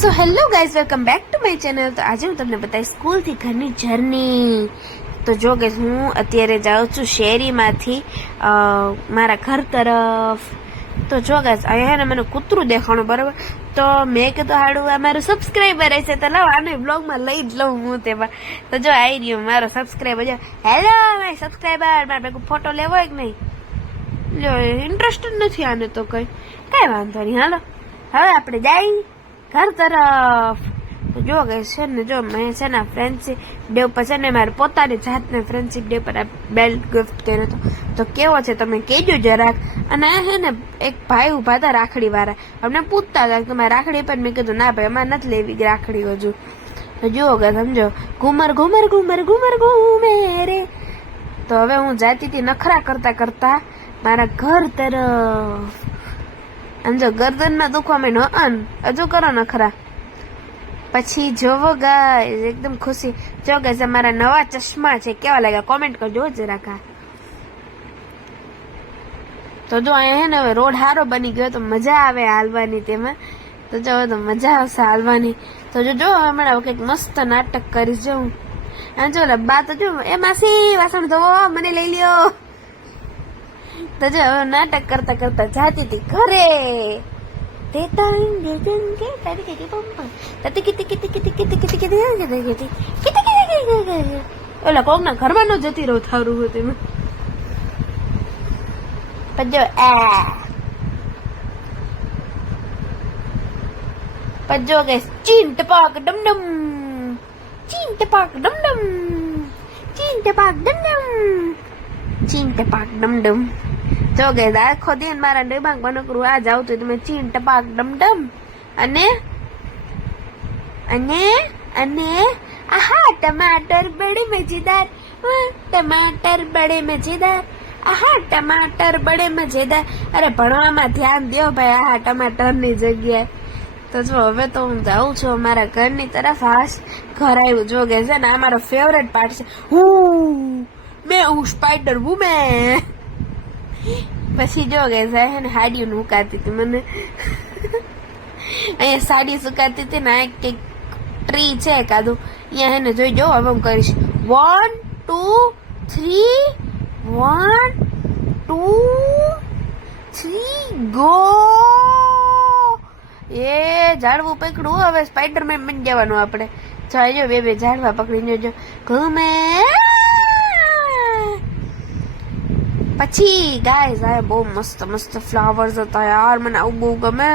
So hello guys, welcome back to my channel. તો આજે હું તમને બતાવીશ સ્કૂલથી ઘરની જર્ની. તો જો ગાઈઝ, હું અત્યારે જાઉં છું શેરીમાંથી મારા ઘર તરફ. તો જો ગાઈઝ, અહીંયા ને મને કૂતરું દેખાણું, બરાબર. તો મેં કીધું હાડું આ મારું સબસ્ક્રાઈબર હશે તો લાવ આને બ્લોગમાં લઈ જ લઉં હું તેમાં. તો જો આવી રહ્યું મારો સબસ્ક્રાઈબર. જો હેલો માય સબસ્ક્રાઈબર, મારે ભેગું ફોટો લેવો હોય કે નહીં? જો ઇન્ટરેસ્ટ જ નથી આને તો કાંઈ વાંધો નહીં. હાલો હવે આપણે જઈ ઘર તરફ. જો ગઈ છે ને, જો મેં છે ને ફ્રેન્ડશીપ ડે ઉપર છે ને મારે પોતાની જાતને ફ્રેન્ડશીપ ડે પર બેલ્ટ ગિફ્ટ કર્યો હતો. તો કેવો છે તમે કહેજો જરાક. અને આ છે ને એક ભાઈ ઉભા હતા રાખડી વાળા, અમને પૂછતા હતા કે મારે રાખડી પર. મેં કીધું ના ભાઈ અમારે નથી લેવી રાખડી હજુ. તો જુઓ કે સમજો, ઘુમર ઘુમર ઘુમર ઘુમર ઘુમે રે. તો હવે હું જાતી હતી નખરા કરતા કરતા મારા ઘર તરફ. આમ જો ગરદનમાં દુખવા માંડ્યો, હજુ કરો નખરા. પછી જોવો ગાઈઝ, એકદમ ખુશી. જો ગાઈઝ, મારા નવા ચશ્મા છે, કેવા લાગ્યા કોમેન્ટ કરજો જરાક. તો જો અહીંયા હે ને હવે રોડ સારો બની ગયો તો મજા આવે હાલવાની તેમાં. તો જો તો મજા આવશે હાલવાની. તો જો હમણાં કંઈક મસ્ત નાટક કરીશ. જો હું જો બા તો જો એ માસી વાસણ ધોવો મને લઈ લ્યો. તો જો હવે નાટક કરતા કરતા જાતી હતી ઘરે. ઓલા કોક ના ઘરમાં નો જતી રહો થારું હોય તેમાં. પજો પજો કે ચીન ટપાક ડમડમ, ચીન ટપાક ડમડમ, ચીન ટપાક ડમડમ, ચીન ટપાક ડમડમ. જો કે આખો દિન મારા ડબાંગ બનકરું આ જ આવતું તમે ચીન ટપાક ડમડમ. અને અને અને આહા ટમાટર બડે મજેદાર, ટમાટર બડે મજેદાર, આહા ટમાટર બડે મજેદાર. અરે ભણવામાં ધ્યાન દો ભાઈ, આહા ટમાટર ની જગ્યાએ. તો જો હવે તો હું જાઉં છું અમારા ઘરની તરફ. હાશ ઘર આવ્યું. જો કે છે ને આ મારો ફેવરેટ પાર્ટ છે. હું સ્પાઈડર વુમેન. પછી જો કે છે ને સાડી સુકાતી હતી મને. અહીંયા સાડી સુકાતી હતી ને, આ કંઈક ટ્રી છે કાદું અહીંયા હે ને જોઈ જો. હવે હું કરીશ 1 2 3 1 2 3 ગો. એ ઝાડવું પકડવું. હવે સ્પાઈડરમેન બની જવાનું આપણે. જો બે ઝાડવા પકડીને જો ઘુમે. પછી ગાઈઝ આ બહુ મસ્ત મસ્ત ફ્લાવર્સ હતા યાર, મને આવું બહુ ગમે.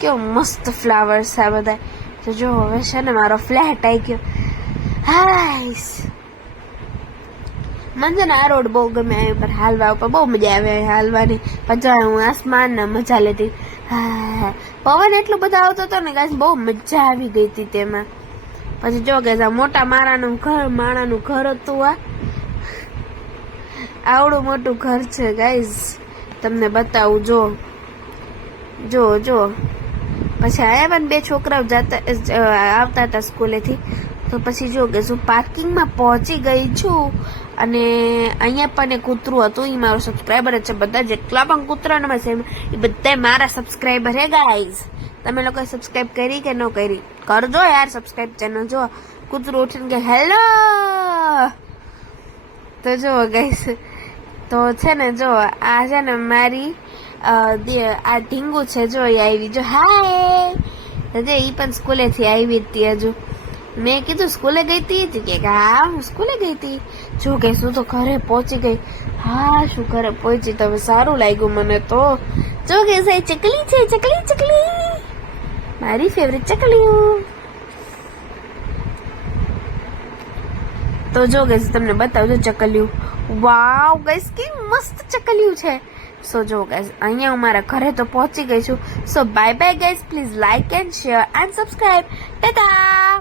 કેવું મસ્ત ફ્લાવર્સ છે બધા. તો જો હવે છે ને મારો ફ્લેટ આવી ગયો. હાઈસ મને છે ને આ રોડ બહુ ગમે. આ ઉપર હાલવા ઉપર બહુ મજા આવે હાલવાની. પછી હું આસમાન ના મજા લેતી. હા પવન એટલું બધા આવતો હતો ને ગાઈઝ, બહુ મજા આવી ગઈ હતી તેમાં. પછી જો ગાઈઝ આ મોટા માણાનું ઘર હતું. આ આવડું મોટું ઘર છે ગાઈઝ, તમને બતાવું. જો જો પછી આયા પણ બે છોકરાઓ આવતા હતા સ્કૂલેથી. તો પછી જો કે હું પાર્કિંગમાં પહોંચી ગઈ છું. અને અહીંયા પણ એક કૂતરું હતું, એ મારું સબસ્ક્રાઈબર જ છે. બધા જેટલા પણ કૂતરાના છે એ બધા મારા સબસ્ક્રાઈબર હે ગાઈઝ. તમે લોકોએ સબસ્ક્રાઈબ કરી કે ન કરી? કરજો યાર સબસ્ક્રાઈબ ચેનલ. જો કૂતરું ઉઠીને કે હેલો. તો જો ગાઈઝ, તો છે ને જો આ છે ને મારી આ ઢીંગુ છે. જો એ આવી. જો હાય. જો એ પણ સ્કૂલેથી આવી હતી. હજુ મેં કીધું સ્કૂલે ગઈ હતી કે હા હું સ્કૂલે ગઈ હતી. જો કે શું તો ઘરે પહોંચી ગઈ. હા શું ઘરે પહોંચી તો સારું લાગ્યું મને તો. જો કે ચકલી છે, ચકલી ચકલી મારી ફેવરેટ ચકલી. તો જો ગઈસ તમને બતાવજો ચકલિયું. વાવ ગઈસ કે મસ્ત ચકલિયું છે. સો જો ગાઈઝ અહીંયા હું મારા ઘરે તો પહોંચી ગઈ છું. So bye bye guys, please like and share and subscribe. Tata.